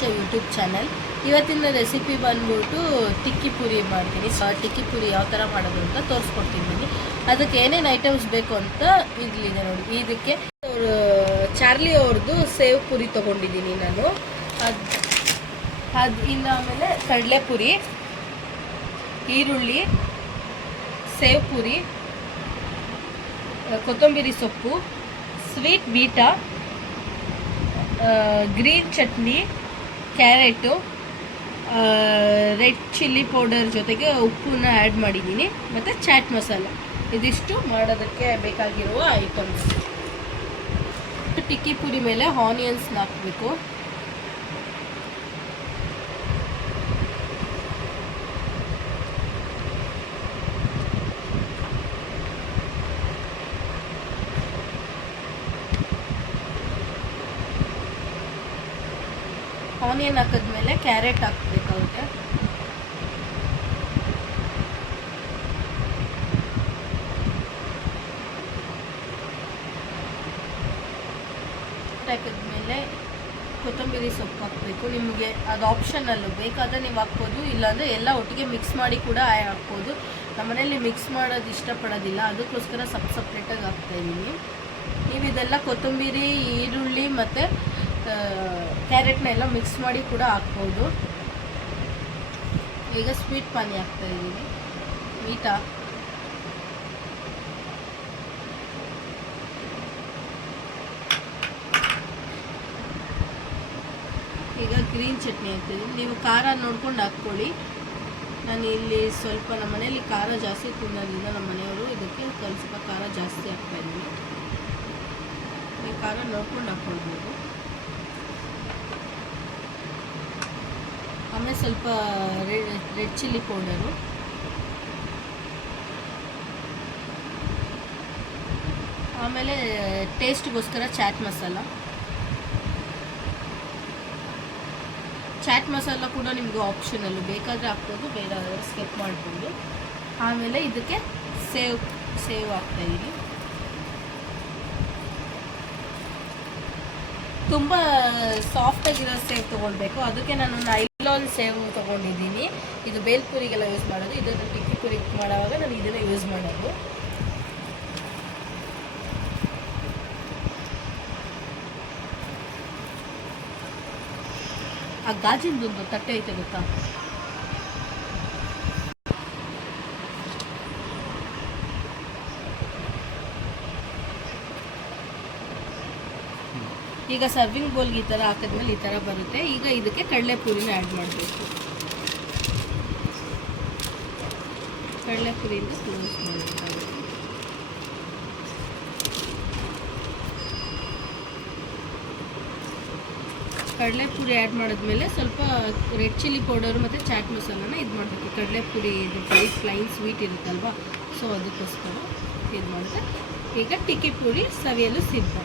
ಆಶಾ YouTube channel. ಇವತ್ತಿನ recipe ಬಂದ್ಬಿಟ್ಟು ಟಿಕ್ಕಿ ಪೂರಿ ಮಾಡ್ತೀನಿ. ಟಿಕ್ಕಿ ಪೂರಿ ಯಾವ ಥರ ಮಾಡೋದು ಅಂತ ತೋರಿಸ್ಕೊಡ್ತೀನಿ. ಅದಕ್ಕೆ ಏನೇನು ಐಟಮ್ಸ್ ಬೇಕು ಅಂತ ಇಲ್ಲಿದೆ ನೋಡಿ. ಇದಕ್ಕೆ ಚಾರ್ಲಿ ಅವ್ರದ್ದು ಸೇವ್ ಪೂರಿ ತೊಗೊಂಡಿದ್ದೀನಿ ನಾನು. ಅದು ಇನ್ನು ಆಮೇಲೆ ಕಡಲೆಪುರಿ, ಈರುಳ್ಳಿ, ಸೇವ್ ಪೂರಿ, ಕೊತ್ತಂಬರಿ ಸೊಪ್ಪು, sweet beta, green chutney, carrot, red chilli powder ಜೊತೆಗೆ ಉಪ್ಪನ್ನ ಆ್ಯಡ್ ಮಾಡಿದ್ದೀನಿ, ಮತ್ತು ಚಾಟ್ ಮಸಾಲ. ಇದಿಷ್ಟು ಮಾಡೋದಕ್ಕೆ ಬೇಕಾಗಿರುವ ಐಟಮ್ಸ್. ಟಿಕ್ಕಿ ಪುರಿ ಮೇಲೆ ಆನಿಯನ್ಸ್ನ ಹಾಕಬೇಕು. ಆನಿಯನ್ ಹಾಕಿದ್ಮೇಲೆ ಕ್ಯಾರೆಟ್ ಹಾಕಬೇಕಾಗುತ್ತೆ. ಹಾಕಿದ್ಮೇಲೆ ಕೊತ್ತಂಬರಿ ಸೊಪ್ಪು ಹಾಕಬೇಕು. ನಿಮಗೆ ಅದು ಆಪ್ಷನಲ್ಲು, ಬೇಕಾದರೆ ನೀವು ಹಾಕ್ಬೋದು, ಇಲ್ಲಾಂದರೆ ಎಲ್ಲ ಒಟ್ಟಿಗೆ ಮಿಕ್ಸ್ ಮಾಡಿ ಕೂಡ ಹಾಕ್ಬೋದು. ನಮ್ಮನೇಲಿ ಮಿಕ್ಸ್ ಮಾಡೋದು ಇಷ್ಟಪಡೋದಿಲ್ಲ, ಅದಕ್ಕೋಸ್ಕರ ಸಪ್ರೇಟಾಗಿ ಹಾಕ್ತಾಯಿದ್ದೀನಿ. ನೀವು ಇದೆಲ್ಲ ಕೊತ್ತಂಬರಿ, ಈರುಳ್ಳಿ ಮತ್ತು ಕ್ಯಾರೆಟ್ನೆಲ್ಲ ಮಿಕ್ಸ್ ಮಾಡಿ ಕೂಡ ಹಾಕ್ಬೋದು. ಈಗ ಸ್ವೀಟ್ ಪಾನಿ ಹಾಕ್ತಾಯಿದ್ದೀನಿ, ಮೀಠಾ, ಈಗ ಗ್ರೀನ್ ಚಟ್ನಿ ಹಾಕ್ತಿದ್ದೀನಿ. ನೀವು ಖಾರ ನೋಡ್ಕೊಂಡು ಹಾಕ್ಕೊಳ್ಳಿ. ನಾನು ಇಲ್ಲಿ ಸ್ವಲ್ಪ ನಮ್ಮ ಮನೆಯಲ್ಲಿ ಖಾರ ಜಾಸ್ತಿ ತಿನ್ನೋದ್ರಿಂದ ನಮ್ಮ ಮನೆಯವರು ಇದಕ್ಕೆ ಸ್ವಲ್ಪ ಖಾರ ಜಾಸ್ತಿ ಹಾಕ್ತಾಯಿದ್ದೀನಿ. ನೀವು ಖಾರ ನೋಡ್ಕೊಂಡು ಹಾಕ್ಕೊಳ್ಬೋದು. ಆಮೇಲೆ ಸ್ವಲ್ಪ ರೆಡ್ ಚಿಲ್ಲಿ ಪೌಡರು, ಆಮೇಲೆ ಟೇಸ್ಟ್ಗೋಸ್ಕರ ಚಾಟ್ ಮಸಾಲ. ಚಾಟ್ ಮಸಾಲ ಕೂಡ ನಿಮಗೆ ಆಪ್ಷನಲ್ಲು, ಬೇಕಾದರೆ ಹಾಕ್ಬೋದು, ಬೇರೆ ಸ್ಕಿಪ್ ಮಾಡ್ಬೋದು. ಆಮೇಲೆ ಇದಕ್ಕೆ ಸೇವ್ ಹಾಕ್ತಾಯಿದ್ದೀನಿ. ತುಂಬ ಸಾಫ್ಟಾಗಿರೋ ಸೇವ್ ತೊಗೊಳ್ಬೇಕು, ಅದಕ್ಕೆ ನಾನು ನೈಲಾನ್ ಸೇವ್ ತೊಗೊಂಡಿದ್ದೀನಿ. ಇದು ಬೇಲ್ಪುರಿಗೆಲ್ಲ ಯೂಸ್ ಮಾಡೋದು, ಇದನ್ನು ಟಿಕ್ಕಿ ಪುರಿ ಮಾಡುವಾಗ ನಾನು ಇದನ್ನು ಯೂಸ್ ಮಾಡೋದು. ಆ ಗಾಜಿಂದೊಂದು ತಟ್ಟೆ ಐತೆ ಗೊತ್ತಾ, ಈಗ ಸರ್ವಿಂಗ್ ಬೌಲ್ಗೆ ಈ ಥರ ಹಾಕಿದ್ಮೇಲೆ ಈ ಥರ ಬರುತ್ತೆ. ಈಗ ಇದಕ್ಕೆ ಕಡಲೆಪುರಿನ ಆ್ಯಡ್ ಮಾಡಬೇಕು. ಕಡಲೆಪುರಿಯಿಂದ ಕ್ಲೋಸ್ ಮಾಡಬೇಕಾಗುತ್ತೆ. ಕಡಲೆಪುರಿ ಆ್ಯಡ್ ಮಾಡಿದ್ಮೇಲೆ ಸ್ವಲ್ಪ ರೆಡ್ ಚಿಲ್ಲಿ ಪೌಡರು ಮತ್ತು ಚಾಟ್ ಮಸಾಲನ ಇದು ಮಾಡಬೇಕು. ಕಡಲೆಪುರಿ ಇದು ಪ್ಲೈನ್ ಸ್ವೀಟ್ ಇರುತ್ತಲ್ವ, ಸೊ ಅದಕ್ಕೋಸ್ಕರ ಇದು ಮಾಡಿದ್ರೆ ಈಗ ಟಿಕ್ಕಿ ಪುರಿ ಸವಿಯಲು ಸಿದ್ಧ.